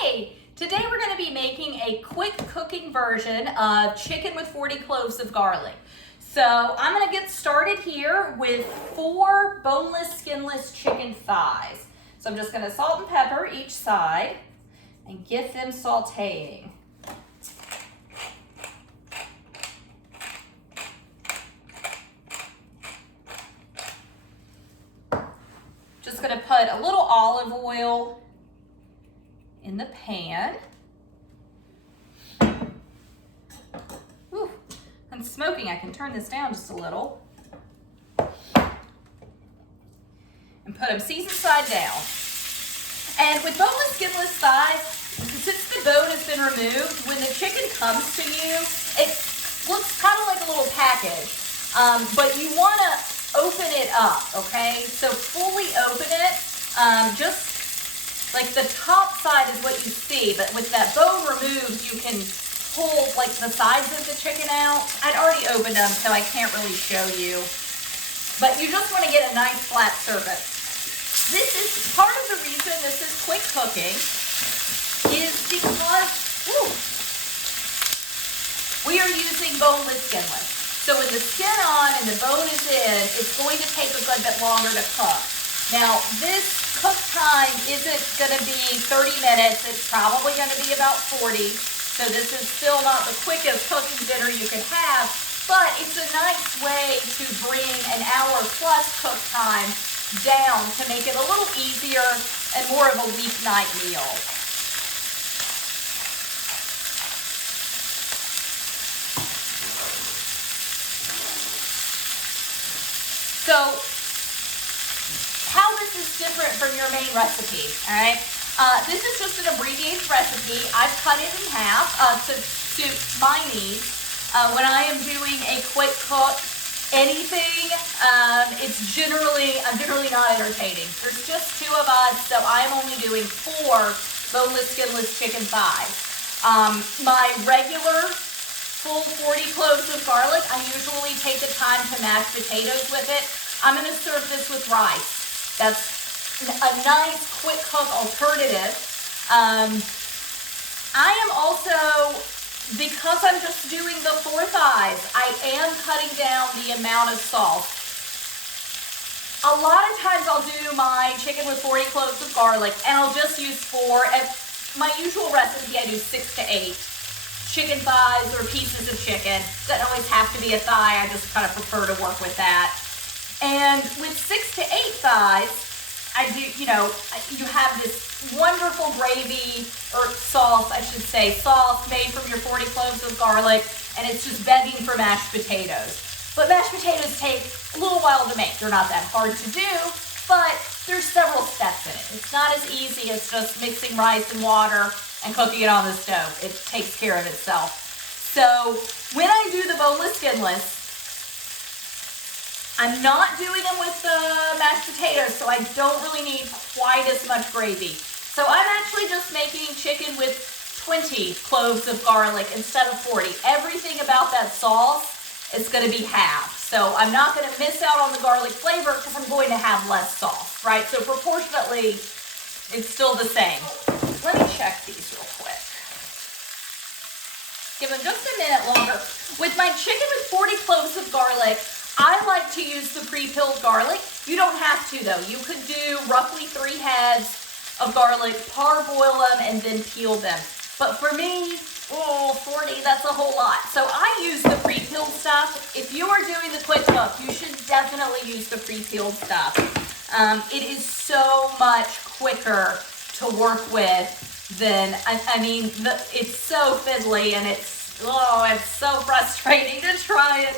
Hey, today we're going to be making a quick cooking version of chicken with 40 cloves of garlic. So I'm going to get started here with 4 boneless, skinless chicken thighs. So I'm just going to salt and pepper each side and get them sauteing. Just going to put a little olive oil in the pan. Ooh, I'm smoking. I can turn this down just a little. And put them seasoned side down. And with boneless, skinless thighs, since the bone has been removed, when the chicken comes to you, it looks kind of like a little package. But you want to open it up, okay? So fully open it, just like the top side is what you see, but with that bone removed, you can pull like the sides of the chicken out. I'd already opened them, so I can't really show you. But you just want to get a nice flat surface. This is part of the reason this is quick cooking is because we are using boneless, skinless. So with the skin on and the bone is in, it's going to take a good bit longer to cook. Now, this cook time isn't going to be 30 minutes. It's probably going to be about 40. So this is still not the quickest cooking dinner you could have, but it's a nice way to bring an hour plus cook time down to make it a little easier and more of a weeknight meal. So, how this is different from your main recipe, all right? This is just an abbreviated recipe. I've cut it in half to suit my needs. When I am doing a quick cook, anything, I'm generally not entertaining. There's just 2 of us, so I'm only doing 4 boneless, skinless chicken thighs. My regular full 40 cloves of garlic, I usually take the time to mash potatoes with it. I'm going to serve this with rice. That's a nice quick cook alternative. I am also, because I'm just doing the 4 thighs, I am cutting down the amount of salt. A lot of times I'll do my chicken with 40 cloves of garlic and I'll just use 4. At my usual recipe, I do 6 to 8 chicken thighs or pieces of chicken. Doesn't always have to be a thigh. I just kind of prefer to work with that. And with 6 to 8 thighs, I do, you have this wonderful gravy, or sauce, I should say, sauce made from your 40 cloves of garlic, and it's just begging for mashed potatoes. But mashed potatoes take a little while to make. They're not that hard to do, but there's several steps in it. It's not as easy as just mixing rice and water and cooking it on the stove. It takes care of itself. So when I do the boneless, skinless, I'm not doing them with the mashed potatoes, so I don't really need quite as much gravy. So I'm actually just making chicken with 20 cloves of garlic instead of 40. Everything about that sauce is going to be half. So I'm not going to miss out on the garlic flavor because I'm going to have less sauce, right? So proportionately, it's still the same. Let me check these real quick. Give them just a minute longer. With my chicken with 40 cloves of garlic, I like to use the pre-peeled garlic. You don't have to though. You could do roughly 3 heads of garlic, parboil them, and then peel them. But for me, 40, that's a whole lot. So I use the pre-peeled stuff. If you are doing the quick cook, you should definitely use the pre-peeled stuff. It is so much quicker to work with than, it's so fiddly and it's so frustrating to try and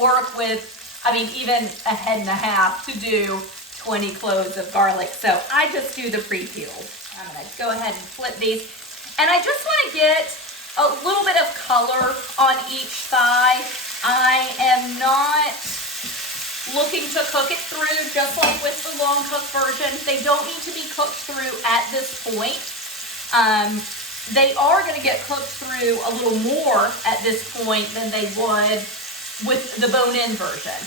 work with, even a head and a half to do 20 cloves of garlic. So I just do the pre-peeled. I'm going to go ahead and flip these. And I just want to get a little bit of color on each thigh. I am not looking to cook it through just like with the long cook version. They don't need to be cooked through at this point. They are going to get cooked through a little more at this point than they would with the bone-in version.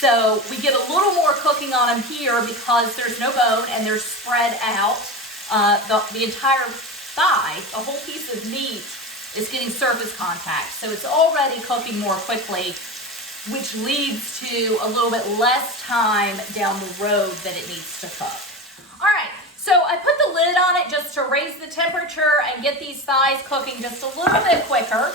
So we get a little more cooking on them here because there's no bone and they're spread out. The entire thigh, the whole piece of meat, is getting surface contact. So it's already cooking more quickly, which leads to a little bit less time down the road that it needs to cook. All right, so I put the lid on it just to raise the temperature and get these thighs cooking just a little bit quicker.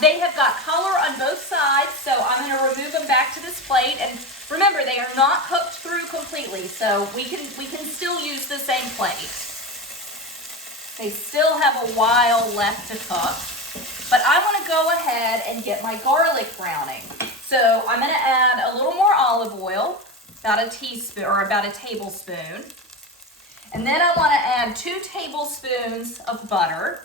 They have got color on both sides, so I'm going to remove them back to this plate. And remember, they are not cooked through completely, so we can still use the same plate. They still have a while left to cook, but I want to go ahead and get my garlic browning. So I'm going to add a little more olive oil, about a teaspoon or about a tablespoon, and then I want to add 2 tablespoons of butter.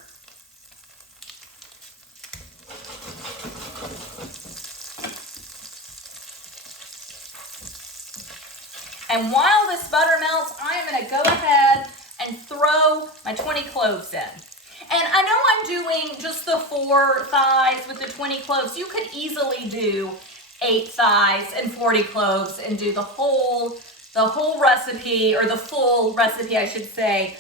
And while this butter melts, I am going to go ahead and throw my 20 cloves in. And I know I'm doing just the 4 thighs with the 20 cloves. You could easily do 8 thighs and 40 cloves and do the whole recipe, or the full recipe, I should say.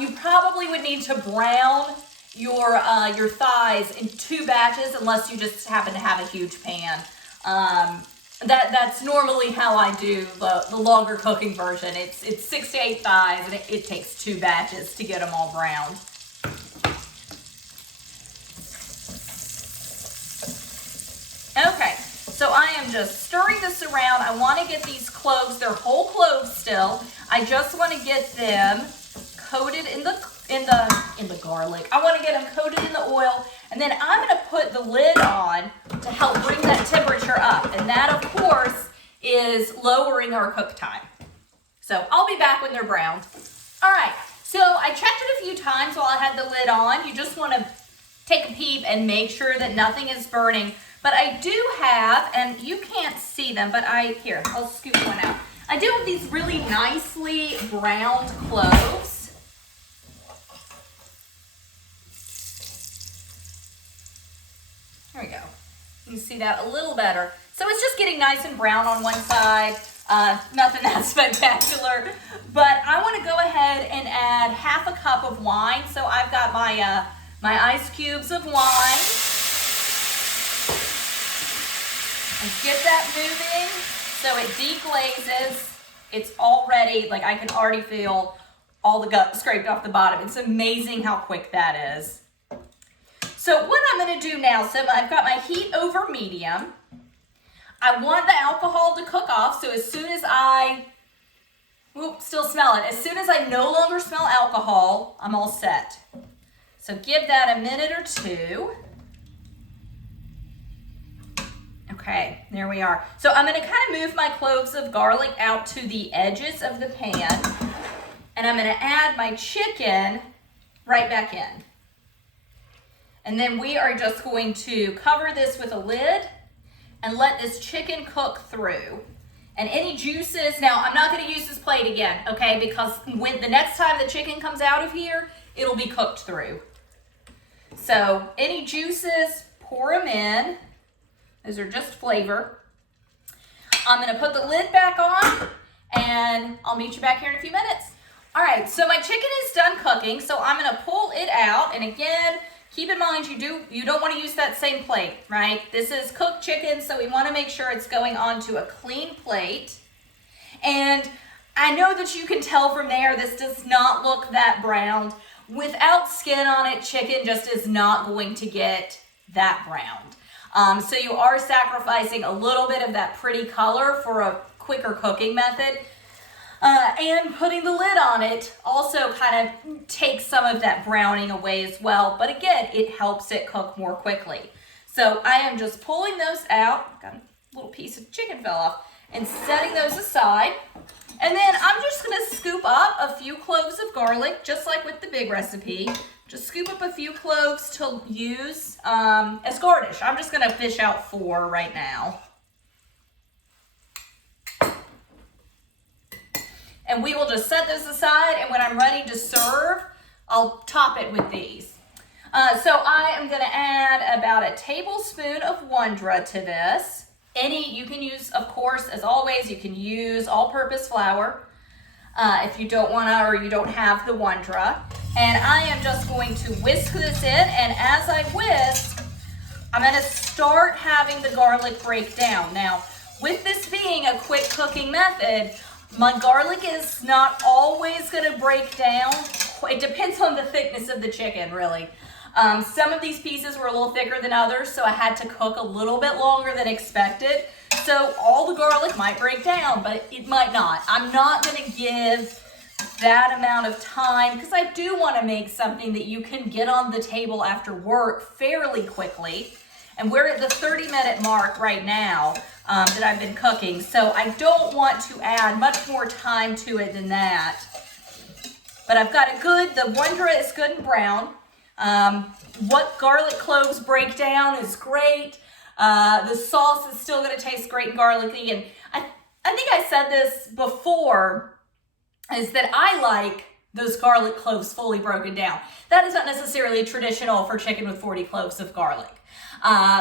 You probably would need to brown your thighs in 2 batches, unless you just happen to have a huge pan. That's normally how I do the longer cooking version. It's 6 to 8 thighs, and it takes 2 batches to get them all browned. Okay, so I am just stirring this around. I want to get these cloves, they're whole cloves still. I just want to get them coated in the garlic. I want to get them coated in the oil, and then I'm going to put the lid on to help bring that temperature up. And that, of course, is lowering our cook time. So I'll be back when they're browned. All right, so I checked it a few times while I had the lid on. You just want to take a peep and make sure that nothing is burning. But I do have, and you can't see them, but here, I'll scoop one out. I do have these really nicely browned cloves. There we go. You can see that a little better. So it's just getting nice and brown on one side. Nothing that spectacular. But I want to go ahead and add half a cup of wine. So I've got my ice cubes of wine. And get that moving so it deglazes. It's already, like, I can already feel all the gut scraped off the bottom. It's amazing how quick that is. So what I'm going to do now, so I've got my heat over medium. I want the alcohol to cook off, so as soon as still smell it. As soon as I no longer smell alcohol, I'm all set. So give that a minute or 2. Okay, there we are. So I'm going to kind of move my cloves of garlic out to the edges of the pan, and I'm going to add my chicken right back in. And then we are just going to cover this with a lid and let this chicken cook through. And any juices, now I'm not going to use this plate again, okay, because when the next time the chicken comes out of here, it'll be cooked through. So any juices, pour them in. Those are just flavor. I'm going to put the lid back on, and I'll meet you back here in a few minutes. All right, so my chicken is done cooking, so I'm going to pull it out. And again, keep in mind, you don't want to use that same plate, right? This is cooked chicken, so we want to make sure it's going onto a clean plate. And I know that you can tell from there, this does not look that browned. Without skin on it, chicken just is not going to get that browned. So you are sacrificing a little bit of that pretty color for a quicker cooking method. And putting the lid on it also kind of takes some of that browning away as well. But again, it helps it cook more quickly. So I am just pulling those out. Got a little piece of chicken fell off. And setting those aside. And then I'm just going to scoop up a few cloves of garlic, just like with the big recipe. Just scoop up a few cloves to use as garnish. I'm just going to fish out 4 right now. And we will just set those aside, and when I'm ready to serve, I'll top it with these. So I am going to add about a tablespoon of Wondra to this. You can use, of course, as always, you can use all-purpose flour. if you don't want to or you don't have the Wondra. And I am just going to whisk this in, and as I whisk, I'm going to start having the garlic break down. Now, with this being a quick cooking method, my garlic is not always going to break down. It depends on the thickness of the chicken, really. Some of these pieces were a little thicker than others, so I had to cook a little bit longer than expected. So all the garlic might break down, but it might not. I'm not going to give that amount of time because I do want to make something that you can get on the table after work fairly quickly. And we're at the 30-minute mark right now that I've been cooking, so I don't want to add much more time to it than that. But I've got the Wondra is good and brown. What garlic cloves break down is great. The sauce is still going to taste great and garlicky. And I think I said this before, is that I like those garlic cloves fully broken down. That is not necessarily traditional for chicken with 40 cloves of garlic.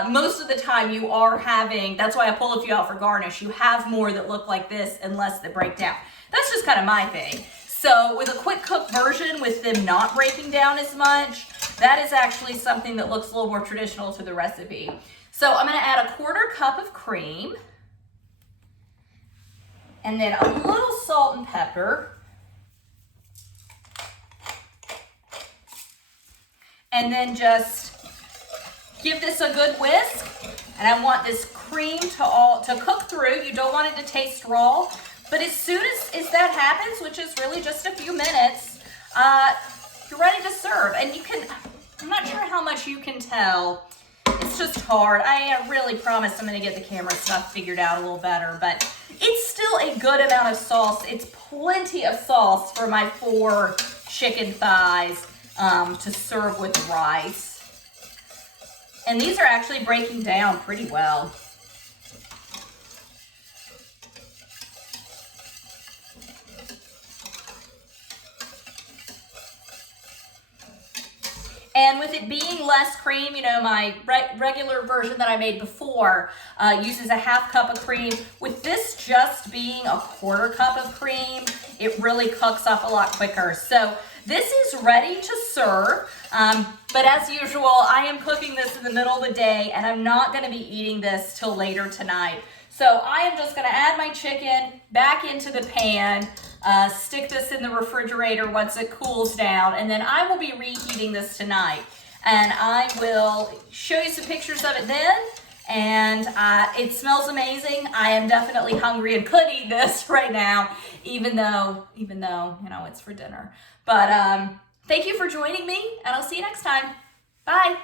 Most of the time you are having, that's why I pull a few out for garnish, you have more that look like this and less that break down. That's just kind of my thing. So with a quick cook version with them not breaking down as much, that is actually something that looks a little more traditional to the recipe. So I'm going to add a 1/4 cup of cream, and then a little salt and pepper. And then just give this a good whisk. And I want this cream to cook through. You don't want it to taste raw. But as soon as that happens, which is really just a few minutes, you're ready to serve. And you can, I'm not sure how much you can tell. It's just hard. I really promise I'm going to get the camera stuff figured out a little better. But it's still a good amount of sauce. It's plenty of sauce for my 4 chicken thighs to serve with rice. And these are actually breaking down pretty well. And with it being less cream, you know, my regular version that I made before uses a 1/2 cup of cream. With this just being a 1/4 cup of cream, it really cooks up a lot quicker. So this is ready to serve. But as usual, I am cooking this in the middle of the day, and I'm not going to be eating this till later tonight. So I am just going to add my chicken back into the pan, stick this in the refrigerator once it cools down, and then I will be reheating this tonight. And I will show you some pictures of it then. And it smells amazing. I am definitely hungry and could eat this right now, even though, you know, it's for dinner. But thank you for joining me, and I'll see you next time. Bye.